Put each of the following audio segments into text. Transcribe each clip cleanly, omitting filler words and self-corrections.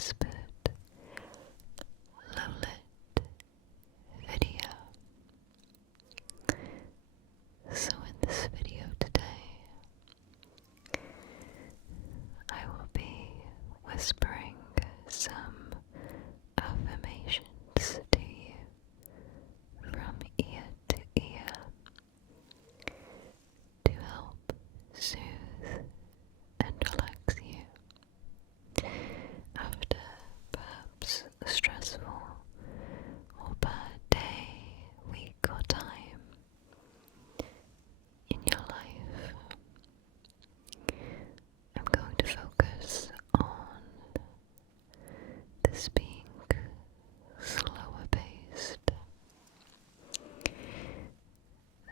whispered, low-lit video. So in this video today, I will be whispering some affirmations to you from ear to ear to help soothe and relax you after perhaps a stressful or bad day, week or time in your life. I'm going to focus on this being slower paced,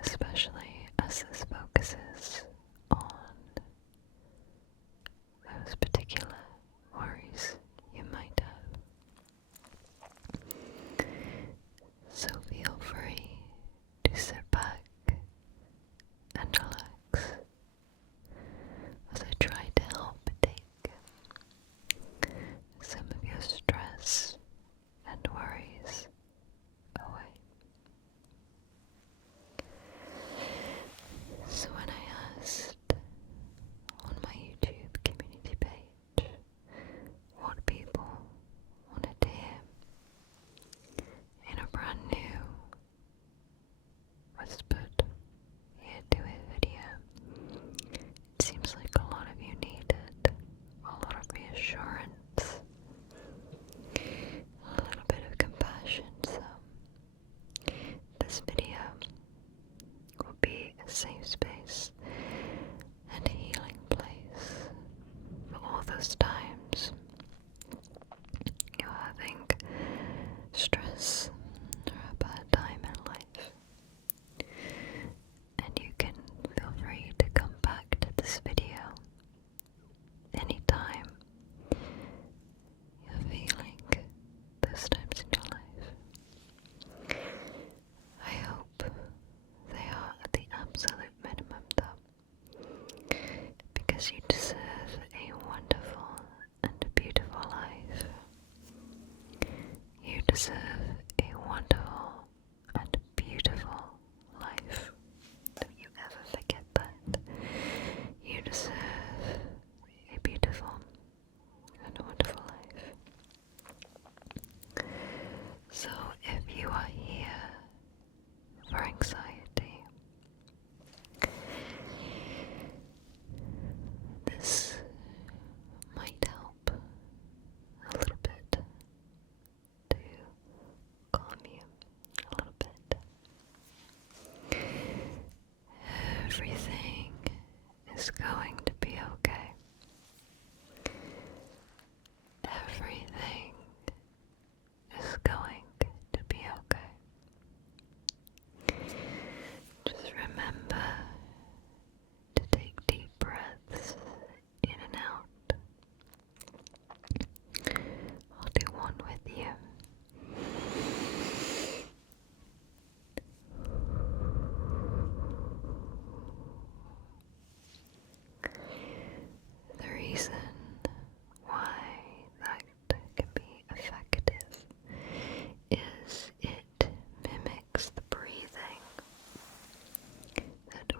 especially as this focuses on those particular worries you might have. So feel free to sit back and relax as I try to help take some of your stress and worries away. So when I asked on my YouTube community page what people wanted to hear in a brand new whispered here to it video, it seems like a lot of you needed a lot of reassurance, a little bit of compassion, so this video will be a safe space and a healing place for all those times you're having stress or a bad time in life. And you can feel free to come back to this video anytime you're feeling those times in your life. I hope they are at the absolute minimum though, because you deserve a wonderful and beautiful life. You deserve a wonderful and beautiful life. Don't you ever forget that. You deserve a beautiful and wonderful life. So if you are here for anxiety, this might help a little bit to calm you a little bit. Everything is going to be okay. Everything is going to be okay. Just remember to take deep breaths in and out. I'll do one with you. The reason why that can be effective is it mimics the breathing that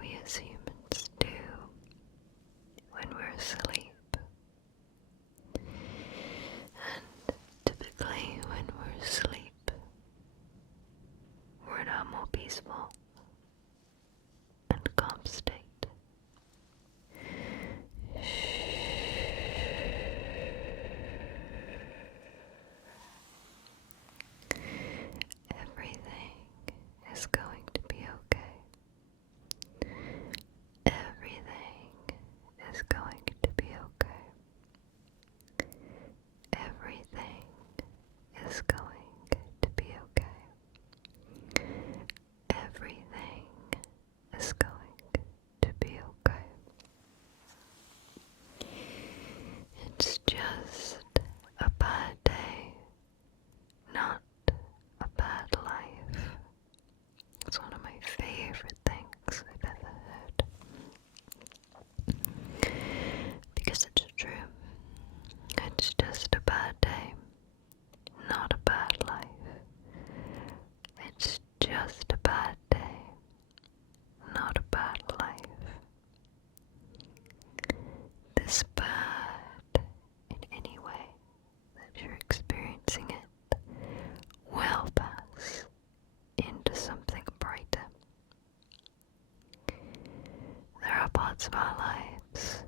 parts of our lives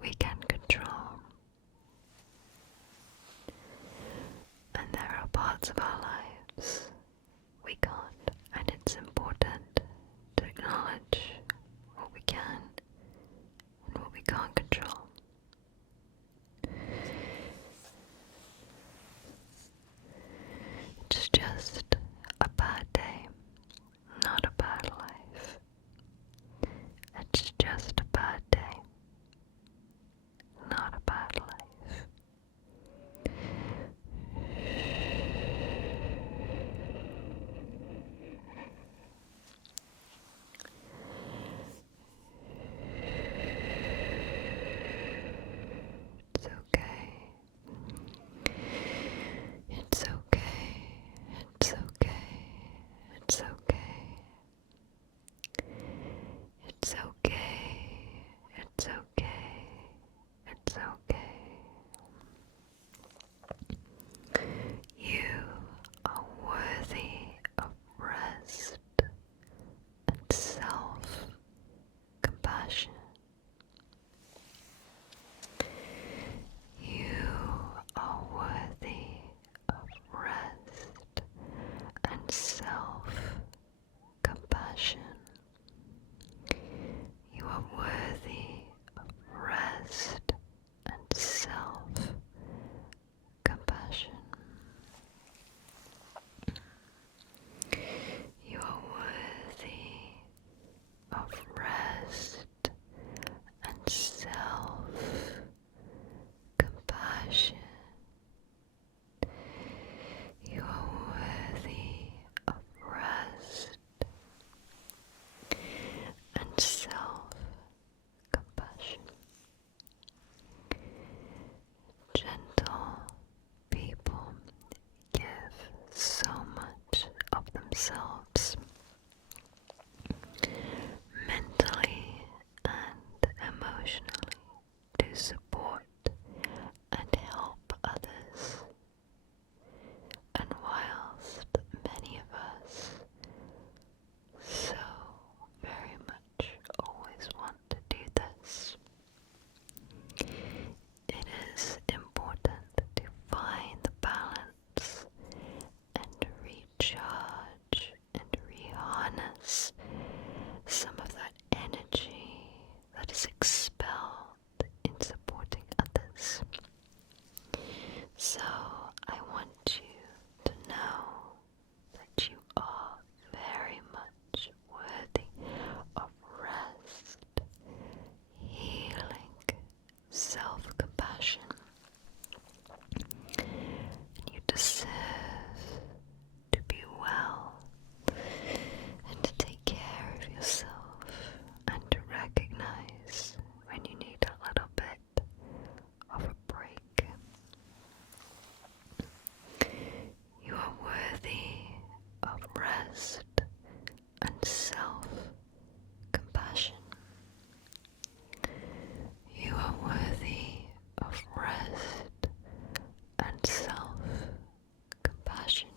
we can control, and there are parts of our lives we can't, and it's important to acknowledge what we can and what we can't control. It's just a bad day, not a bad life. It's just a bad day, not a bad life. It's okay. It's okay. It's okay. It's okay. It's okay. It's okay. It's okay. You are worthy of rest and self-compassion. You are worthy of rest and self-compassion. You are worthy of rest and self-compassion. You are worthy of rest and self-compassion. You are worthy of rest and self-compassion. Gentle people give so much of themselves, mentally and emotionally, to support and help others. And whilst many of us so very much always want to do this, it is important to find the balance and recharge and reharness some of that energy that is expelled in supporting others. So I want you to know that you are very much worthy of rest, healing, self-compassion. You deserve to be well and to take care of yourself and to recognize when you need a little bit of a break. You are worthy of rest and self-compassion. You are worthy of rest and self-compassion.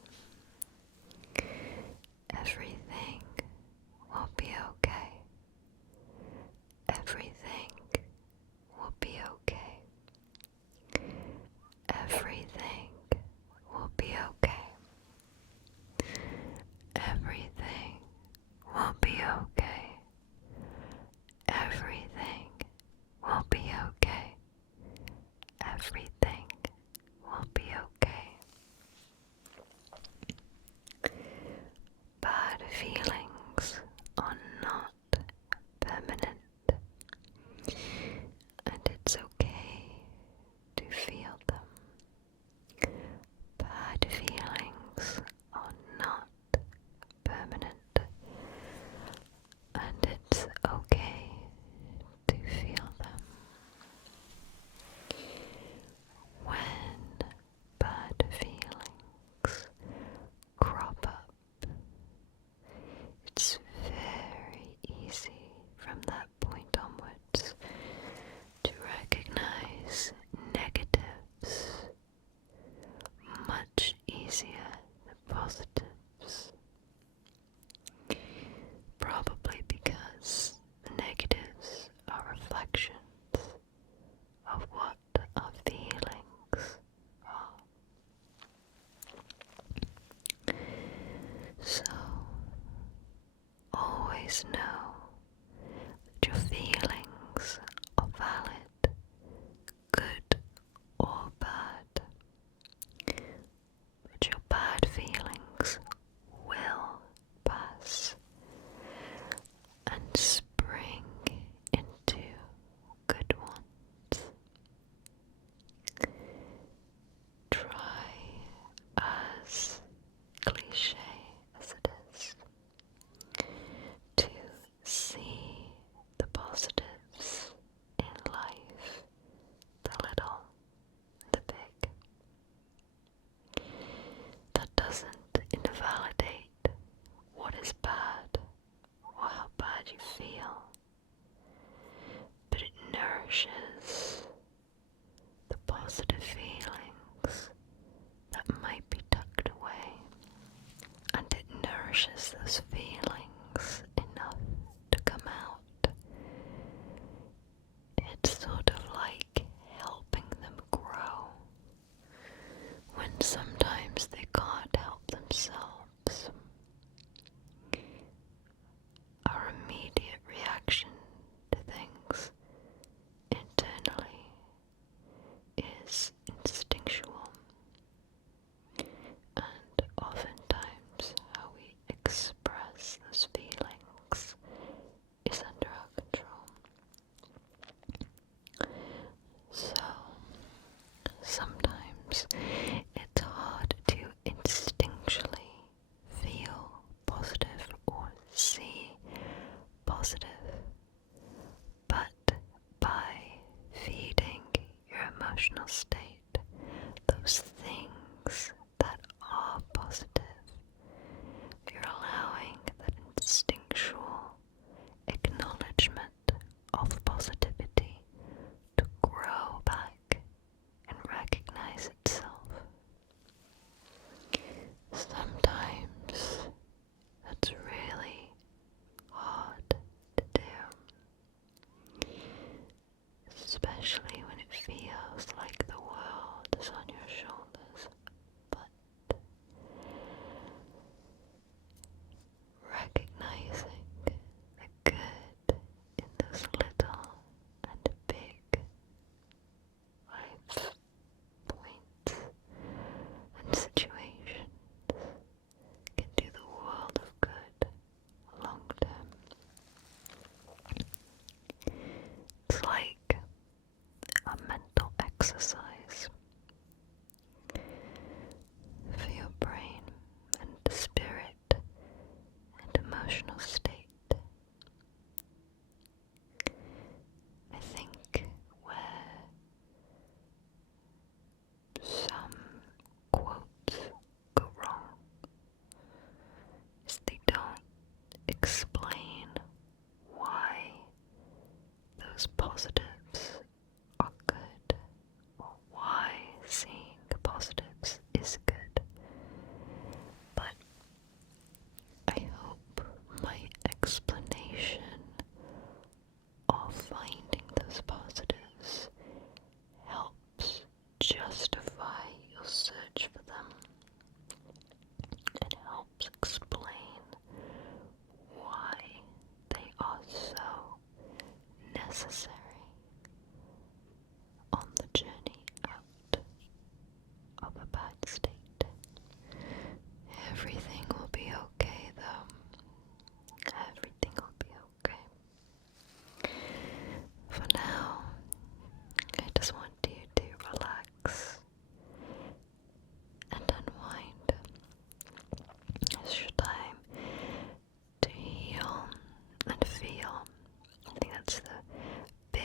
Everything will be okay. Everything will be okay. Everything will be okay. Everything will be okay. Everything will be okay. Everything will be okay. Bad feelings are not permanent, and it's okay to feel them. Bad feelings are not permanent, and it's okay to feel them. always know that your feelings are valid, good or bad, but your bad feelings will pass and spring into good ones. Try, as cliche as it is, to see the positives in life, the little, the big. That doesn't invalidate what is bad or how bad you feel, but it nourishes the positive feelings that might be tucked away, and it nourishes those feelings enough to come out. It's sort of like helping them grow when sometimes they can't help themselves. Our immediate reaction to things internally is instinctual, and oftentimes how we express those feelings is under our control. So sometimes it's hard to instinctually feel positive or see positive, but by feeding your emotional state those things that are positive, you're allowing that instinctual acknowledgement of positivity to grow back and recognize itself. Sometimes that's really hard to do, especially when it feels like the world is on your shoulders, but recognizing the good in those little and big life points and situations can do the world of good long term. It's like a mental exercise for your brain and spirit and emotional state. I think where some quotes go wrong is they don't explain why those positives are good, or why seeing positives is good. But I hope my explanation of finding those positives helps justify your search for them. It helps explain why they are so necessary on the journey out of a bad state. Everything will be okay though. Everything will be okay. For now, I just want you to relax and unwind. It's your time to heal and feel. I think that's the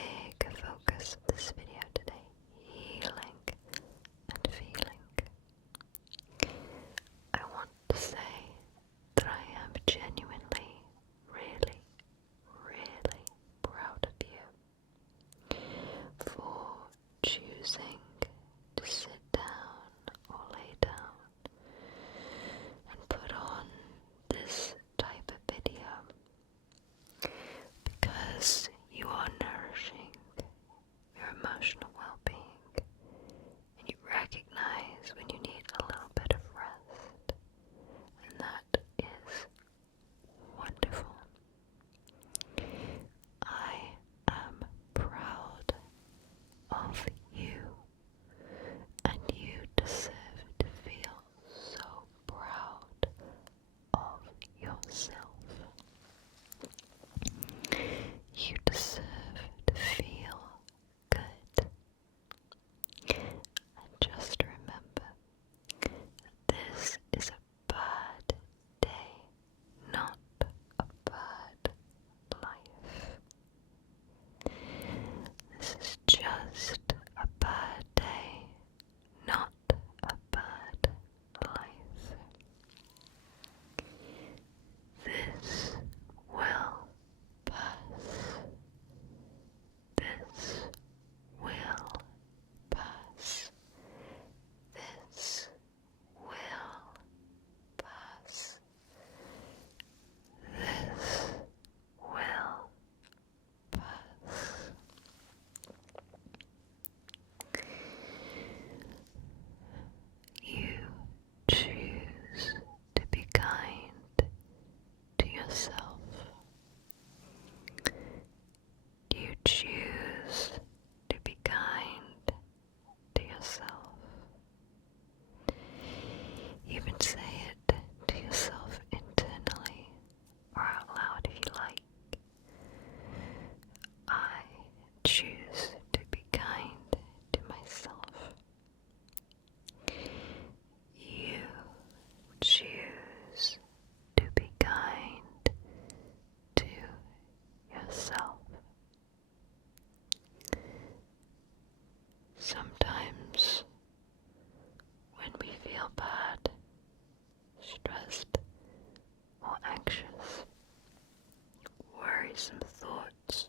worrisome thoughts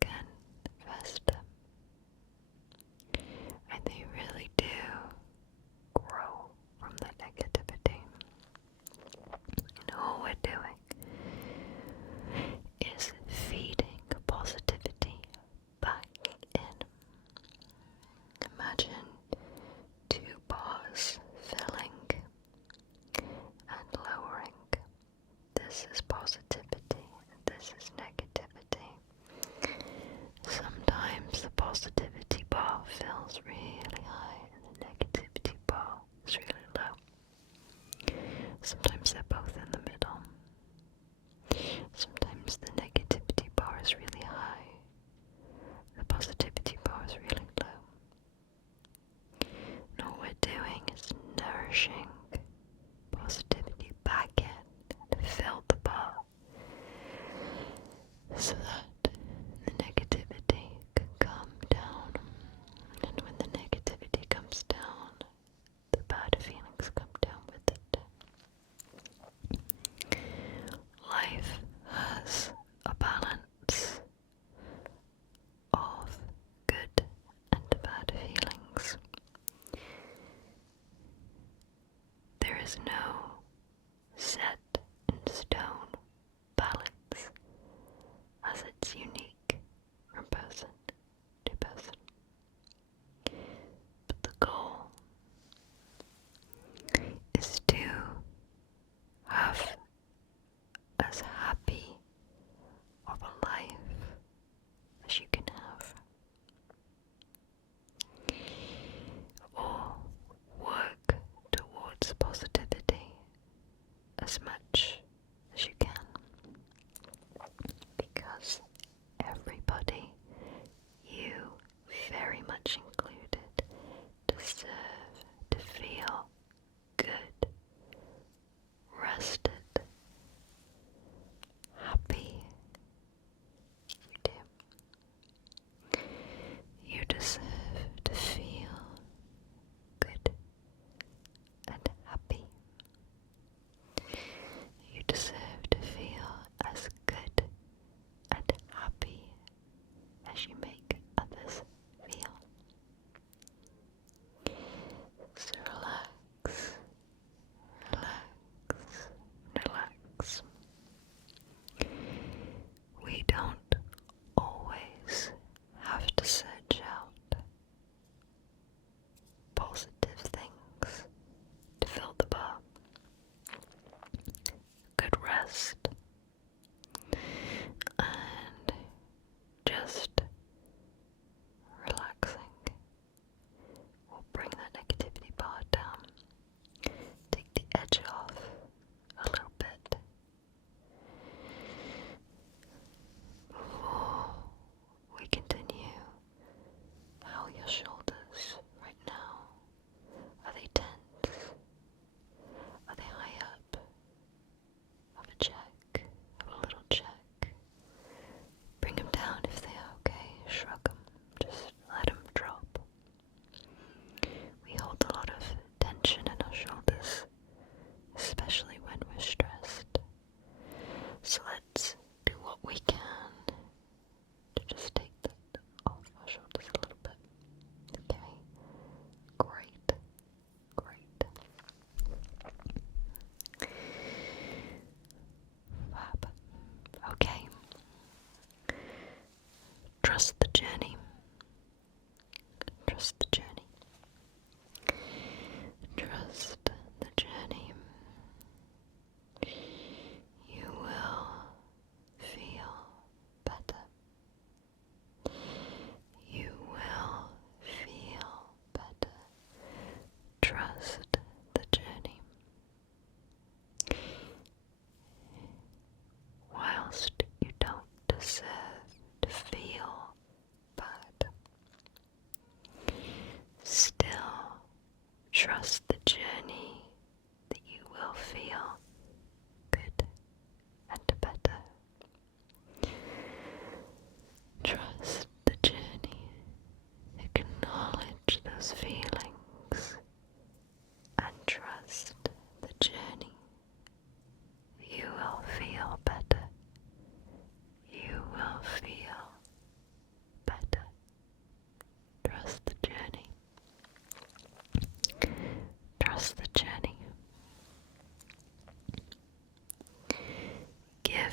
can fester, and they really do grow from the negativity. And all we're doing is feeding positivity back in. Imagine 2 bars filling and lowering. This is positivity, and this is negativity. Sometimes the positivity bar feels really high and the negativity bar is really low. Sometimes they're both in the middle. Sometimes the negativity bar is really high, the positivity bar is really low. And all we're doing is nourishing positivity back in to fill the bar so that the negativity can come down. And when the negativity comes down, the bad feelings come down with it. Life has a balance of good and bad feelings. There is no set in stone balance as it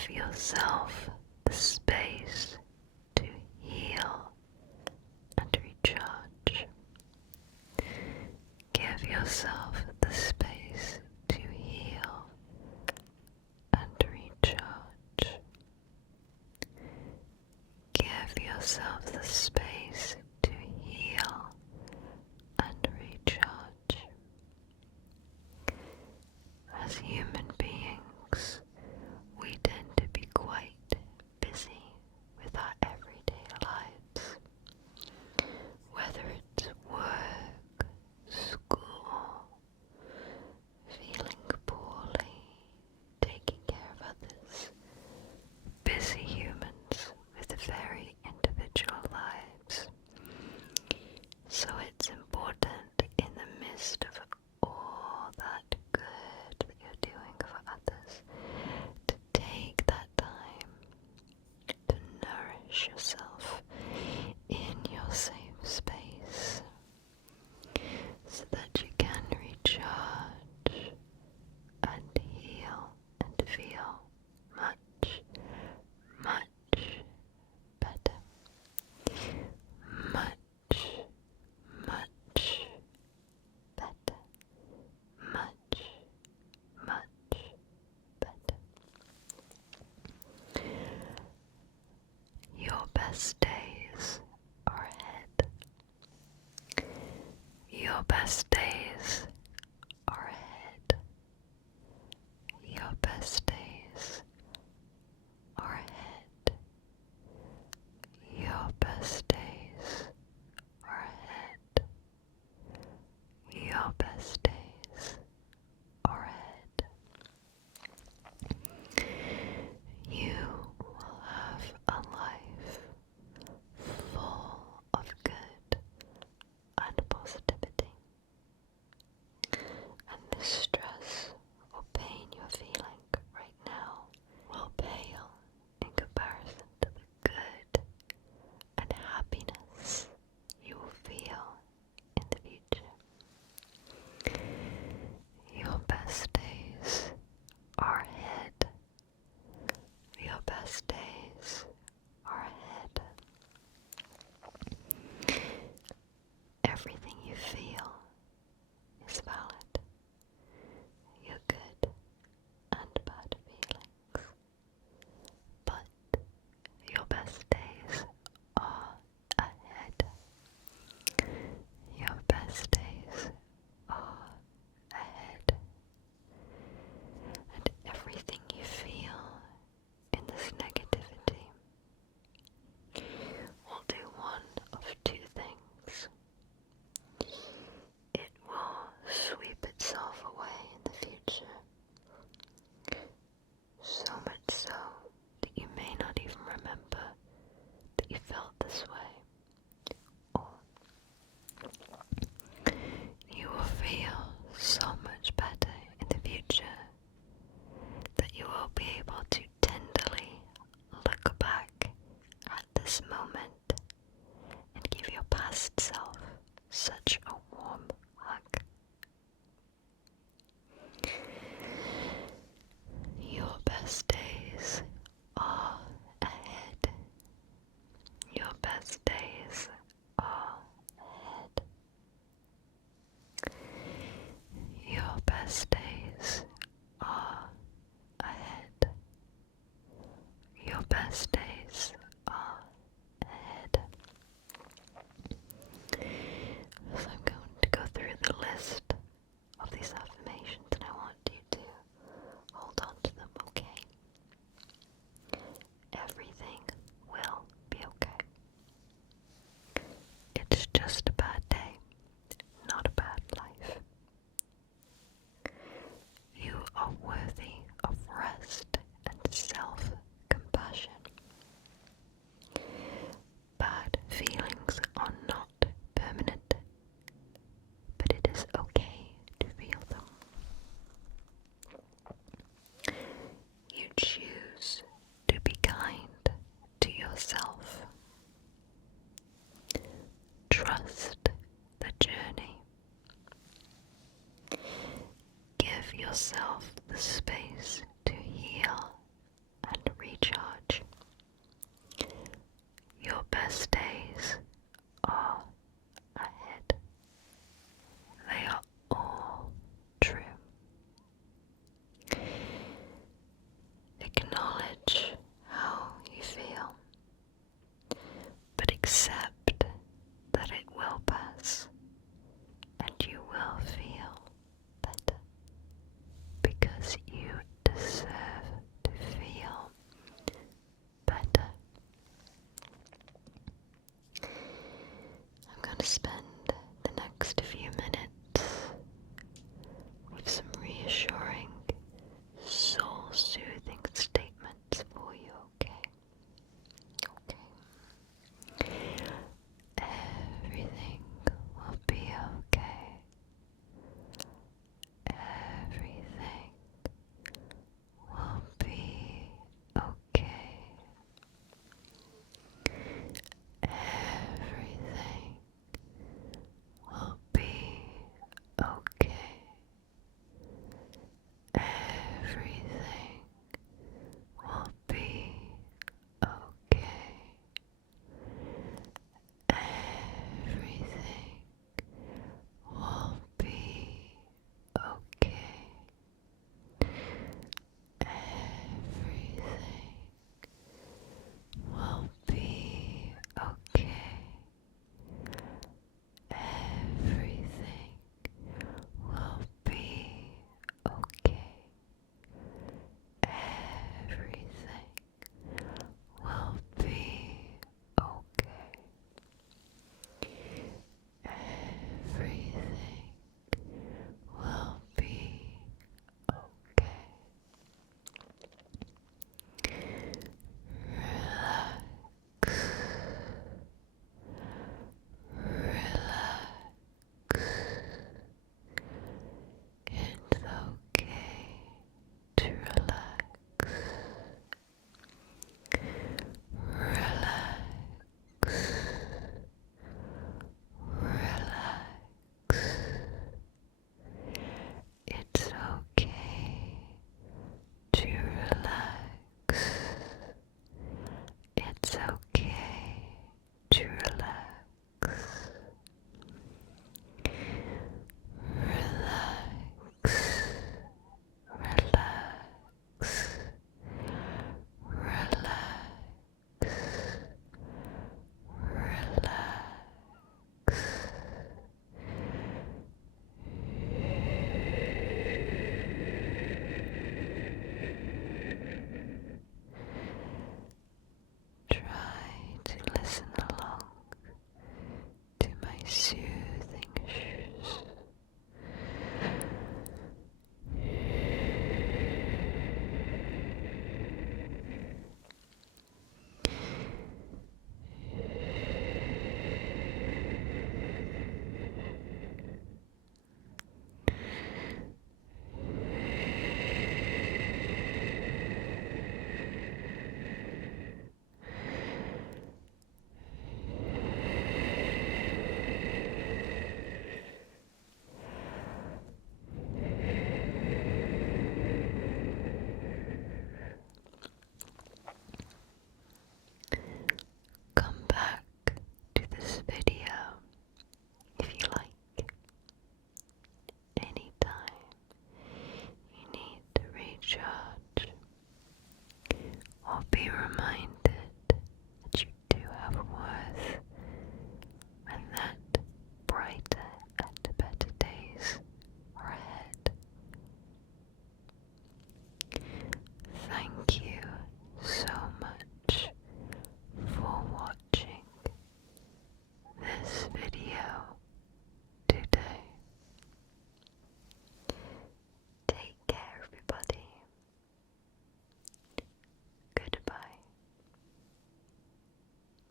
Give yourself the space to heal and recharge. Give yourself the space to heal and recharge. Give yourself the space to heal and recharge. As human beings, we tend to be quite busy with our everyday lives, whether it's work, school, feeling poorly, taking care of others, busy humans with very individual lives. So it's important in the midst of all that good that you're doing for others to take that time to nourish yourself in your safe space so that you can recharge and heal and feel much, much better. Much, much better. Much, much better. Your best days are ahead. Your best days are ahead. Your best days are ahead. Your best days are ahead. Your best days are ahead. You will have a life full of good and positivity. And the stress or pain you're feeling right now will pale in comparison to the good and happiness you will feel in the future. Your best days are ahead. Your best days are ahead. Everything you feel is valid. Your good and bad feelings. But your best days are ahead. Your best days are ahead. And everything you feel in this negativity will do one of two things. It will sweep itself away in the future, so much so that you may not even remember that you felt this way, or you will feel so much better in the future that you will be able to tenderly look back at this moment and give your past self such a warm hug. Your best days are ahead. Your best days are ahead. Your best days are ahead. Your best days are ahead. So I'm going to go through the list of these affirmations and I want you to hold on to them, okay? Everything will be okay. It's just a bad day, not a bad life. You are worthy of rest and self-compassion. Bad feelings are not permanent, but it is okay to feel them. You choose to be kind to yourself. Trust the journey. Give yourself the space to heal and spend